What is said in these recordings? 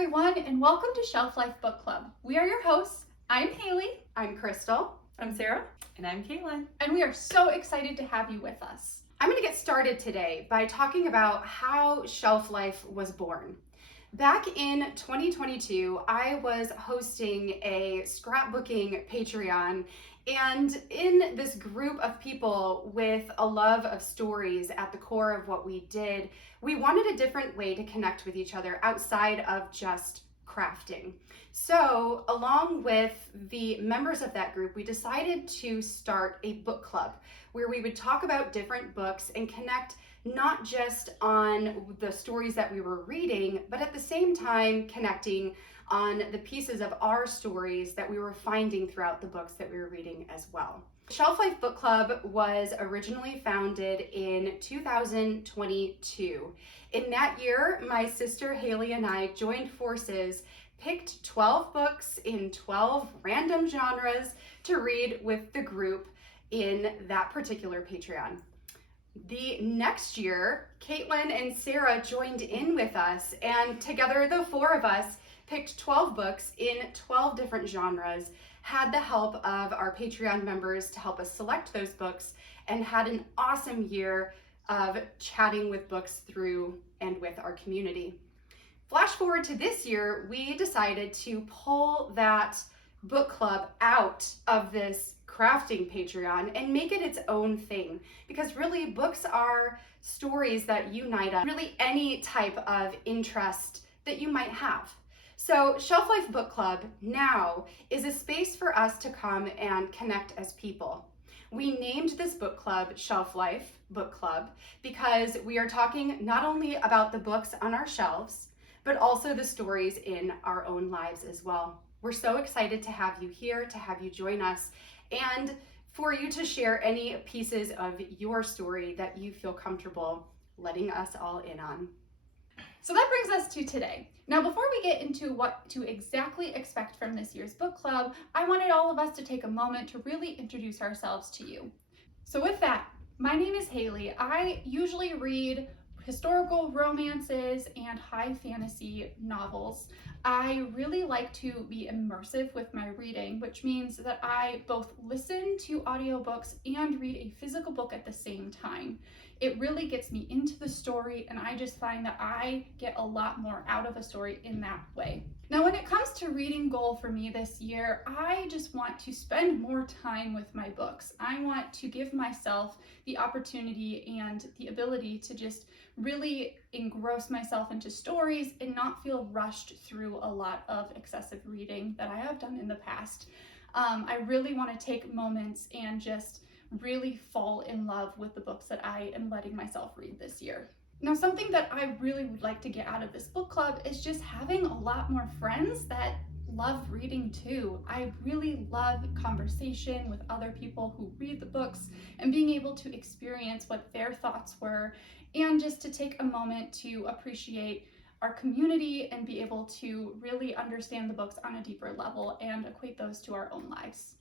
everyone, and welcome to Shelf Life Book Club. We are your hosts. I'm Haley. I'm Krystal. I'm Sarah. And I'm Caitlin. And we are so excited to have you with us. I'm going to get started today by talking about how Shelf Life was born. Back in 2022, I was hosting a scrapbooking Patreon, and in this group of people with a love of stories at the core of what we did, we wanted a different way to connect with each other outside of just crafting. So, along with the members of that group, we decided to start a book club where we would talk about different books and connect not just on the stories that we were reading, but at the same time connecting on the pieces of our stories that we were finding throughout the books that we were reading as well. Shelf Life Book Club was originally founded in 2022. In that year, my sister Haley and I joined forces, picked 12 books in 12 random genres to read with the group in that particular Patreon. The next year, Caitlin and Sarah joined in with us, and together the four of us picked 12 books in 12 different genres, had the help of our Patreon members to help us select those books, and had an awesome year of chatting with books through and with our community. Flash forward to this year, we decided to pull that book club out of this crafting Patreon and make it its own thing, because really books are stories that unite us, really any type of interest that you might have. So Shelf Life Book Club now is a space for us to come and connect as people. We named this book club Shelf Life Book Club because we are talking not only about the books on our shelves, but also the stories in our own lives as well. We're so excited to have you here, to have you join us, and for you to share any pieces of your story that you feel comfortable letting us all in on. So that brings us to today. Now, before we get into what to exactly expect from this year's book club, I wanted all of us to take a moment to really introduce ourselves to you. So with that, my name is Haley. I usually read historical romances and high fantasy novels. I really like to be immersive with my reading, which means that I both listen to audiobooks and read a physical book at the same time. It really gets me into the story, and I just find that I get a lot more out of a story in that way. Now, when it comes to reading goal for me this year, I just want to spend more time with my books. I want to give myself the opportunity and the ability to just really engross myself into stories and not feel rushed through a lot of excessive reading that I have done in the past. I really want to take moments and just really fall in love with the books that I am letting myself read this year. Now, something that I really would like to get out of this book club is just having a lot more friends that love reading too. I really love conversation with other people who read the books and being able to experience what their thoughts were, and just to take a moment to appreciate our community and be able to really understand the books on a deeper level and equate those to our own lives.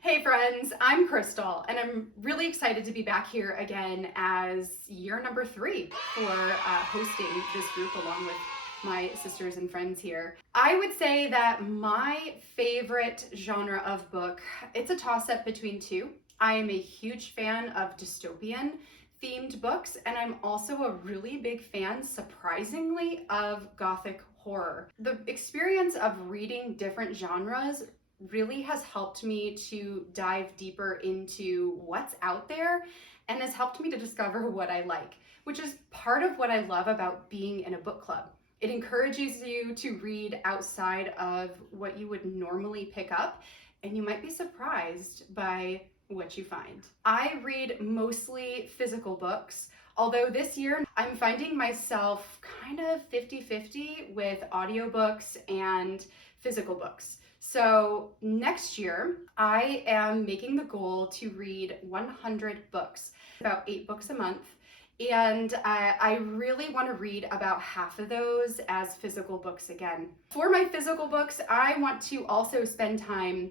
Hey friends, I'm Krystal, and I'm really excited to be back here again as year number 3 for hosting this group along with my sisters and friends here. I would say that my favorite genre of book, it's a toss-up between two. I am a huge fan of dystopian themed books, and I'm also a really big fan, surprisingly, of gothic horror. The experience of reading different genres really has helped me to dive deeper into what's out there and has helped me to discover what I like, which is part of what I love about being in a book club. It encourages you to read outside of what you would normally pick up, and you might be surprised by what you find. I read mostly physical books, although this year I'm finding myself kind of 50-50 with audiobooks and physical books. So next year, I am making the goal to read 100 books, about 8 books a month. And I really want to read about half of those as physical books again. For my physical books, I want to also spend time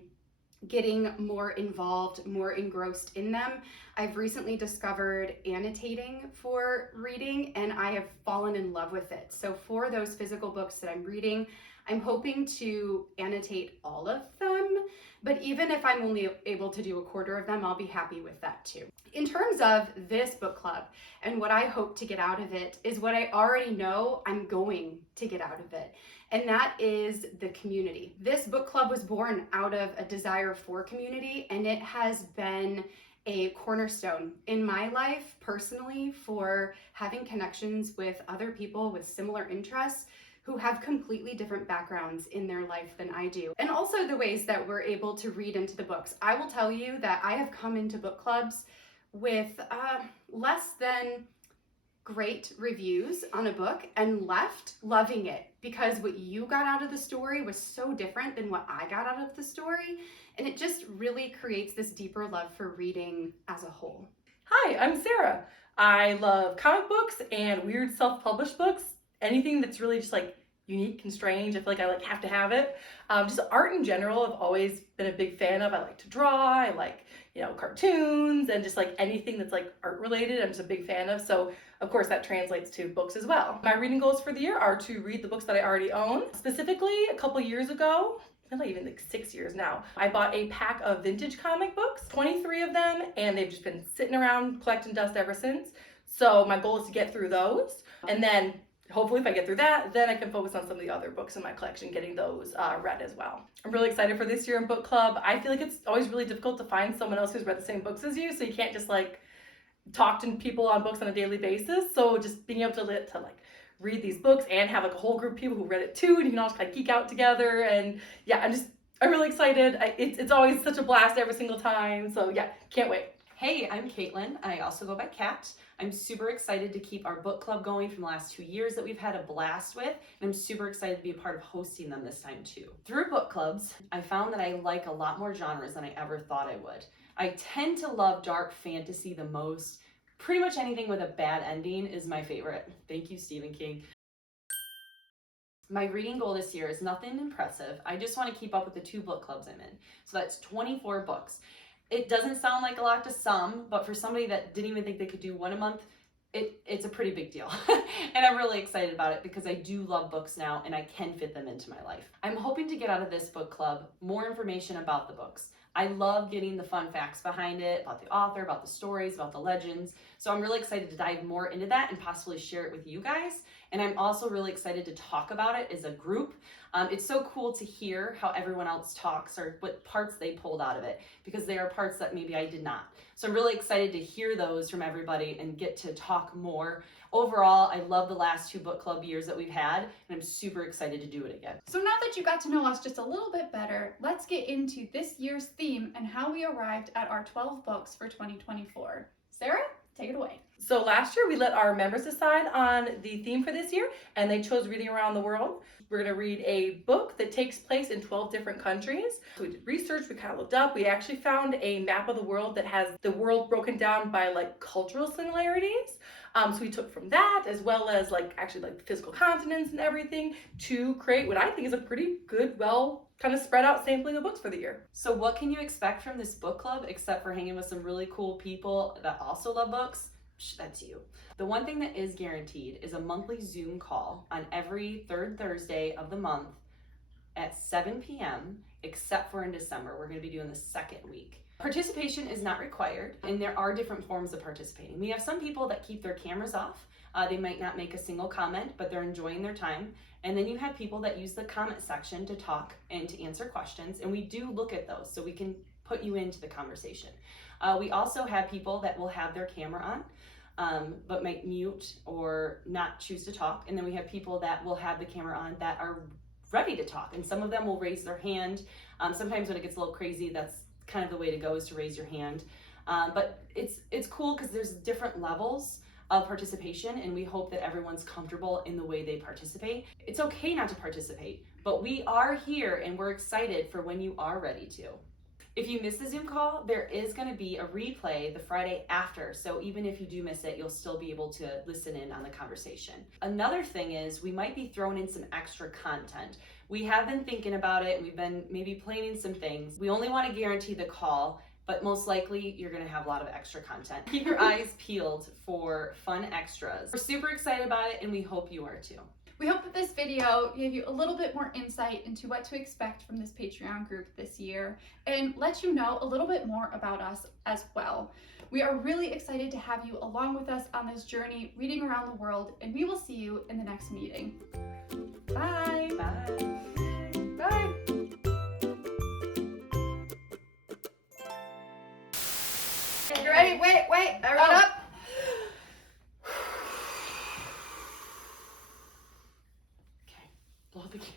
getting more involved, more engrossed in them. I've recently discovered annotating for reading, and I have fallen in love with it. So for those physical books that I'm reading, I'm hoping to annotate all of them, but even if I'm only able to do a quarter of them, I'll be happy with that too. In terms of this book club and what I hope to get out of it is what I already know I'm going to get out of it, and that is the community. This book club was born out of a desire for community, and it has been a cornerstone in my life personally for having connections with other people with similar interests who have completely different backgrounds in their life than I do. And also the ways that we're able to read into the books. I will tell you that I have come into book clubs with less than great reviews on a book and left loving it because what you got out of the story was so different than what I got out of the story. And it just really creates this deeper love for reading as a whole. Hi, I'm Sarah. I love comic books and weird self-published books. Anything that's really just like unique and strange. I feel like I like have to have it. Just art in general, I've always been a big fan of. I like to draw. I like, cartoons and just like anything that's like art related. I'm just a big fan of. So of course that translates to books as well. My reading goals for the year are to read the books that I already own. Specifically, a couple years ago, not even like 6 years now, I bought a pack of vintage comic books, 23 of them, and they've just been sitting around collecting dust ever since. So my goal is to get through those, and then hopefully if I get through that, then I can focus on some of the other books in my collection, getting those read as well. I'm really excited for this year in book club. I feel like it's always really difficult to find someone else who's read the same books as you, so you can't just like talk to people on books on a daily basis. So just being able to like read these books and have like a whole group of people who read it too, and you can all just kind of geek out together. And yeah, I'm really excited. It's always such a blast every single time. So yeah, can't wait. Hey, I'm Caitlin. I also go by Kat. I'm super excited to keep our book club going from the last 2 years that we've had a blast with, and I'm super excited to be a part of hosting them this time too. Through book clubs, I found that I like a lot more genres than I ever thought I would. I tend to love dark fantasy the most. Pretty much anything with a bad ending is my favorite. Thank you, Stephen King. My reading goal this year is nothing impressive. I just want to keep up with the 2 book clubs I'm in. So that's 24 books. It doesn't sound like a lot to some, but for somebody that didn't even think they could do one a month, it's a pretty big deal. And I'm really excited about it because I do love books now and I can fit them into my life. I'm hoping to get out of this book club more information about the books. I love getting the fun facts behind it, about the author, about the stories, about the legends. So I'm really excited to dive more into that and possibly share it with you guys. And I'm also really excited to talk about it as a group. It's so cool to hear how everyone else talks or what parts they pulled out of it, because there are parts that maybe I did not. So I'm really excited to hear those from everybody and get to talk more. Overall, I love the last 2 book club years that we've had, and I'm super excited to do it again. So now that you got to know us just a little bit better, let's get into this year's theme and how we arrived at our 12 books for 2024. Sarah, take it away. So last year we let our members decide on the theme for this year, and they chose reading around the world. We're going to read a book that takes place in 12 different countries. So we did research, we kind of looked up. We actually found a map of the world that has the world broken down by like cultural similarities. So we took from that, as well as like physical continents and everything, to create what I think is a pretty good, well kind of spread out sampling of books for the year. So what can you expect from this book club except for hanging with some really cool people that also love books? That's you. The one thing that is guaranteed is a monthly Zoom call on every 3rd Thursday of the month at 7 p.m. except for in December. We're going to be doing the 2nd week. Participation is not required, and there are different forms of participating. We have some people that keep their cameras off. They might not make a single comment, but they're enjoying their time. And then you have people that use the comment section to talk and to answer questions, and we do look at those so we can put you into the conversation. We also have people that will have their camera on, but might mute or not choose to talk. And then we have people that will have the camera on that are ready to talk, and some of them will raise their hand. Sometimes when it gets a little crazy, that's kind of the way to go, is to raise your hand. But it's cool because there's different levels of participation, and we hope that everyone's comfortable in the way they participate. It's okay not to participate, but we are here and we're excited for when you are ready to. If you miss the Zoom call, there is going to be a replay the Friday after, so even if you do miss it, you'll still be able to listen in on the conversation. Another thing is we might be throwing in some extra content. We have been thinking about it, and we've been maybe planning some things. We only want to guarantee the call, but most likely you're going to have a lot of extra content. Keep your eyes peeled for fun extras. We're super excited about it, and we hope you are too. We hope that this video gave you a little bit more insight into what to expect from this Patreon group this year and let you know a little bit more about us as well. We are really excited to have you along with us on this journey reading around the world, and we will see you in the next meeting. Bye! Bye. Bye! You ready? Wait, everyone up! Blow the candle.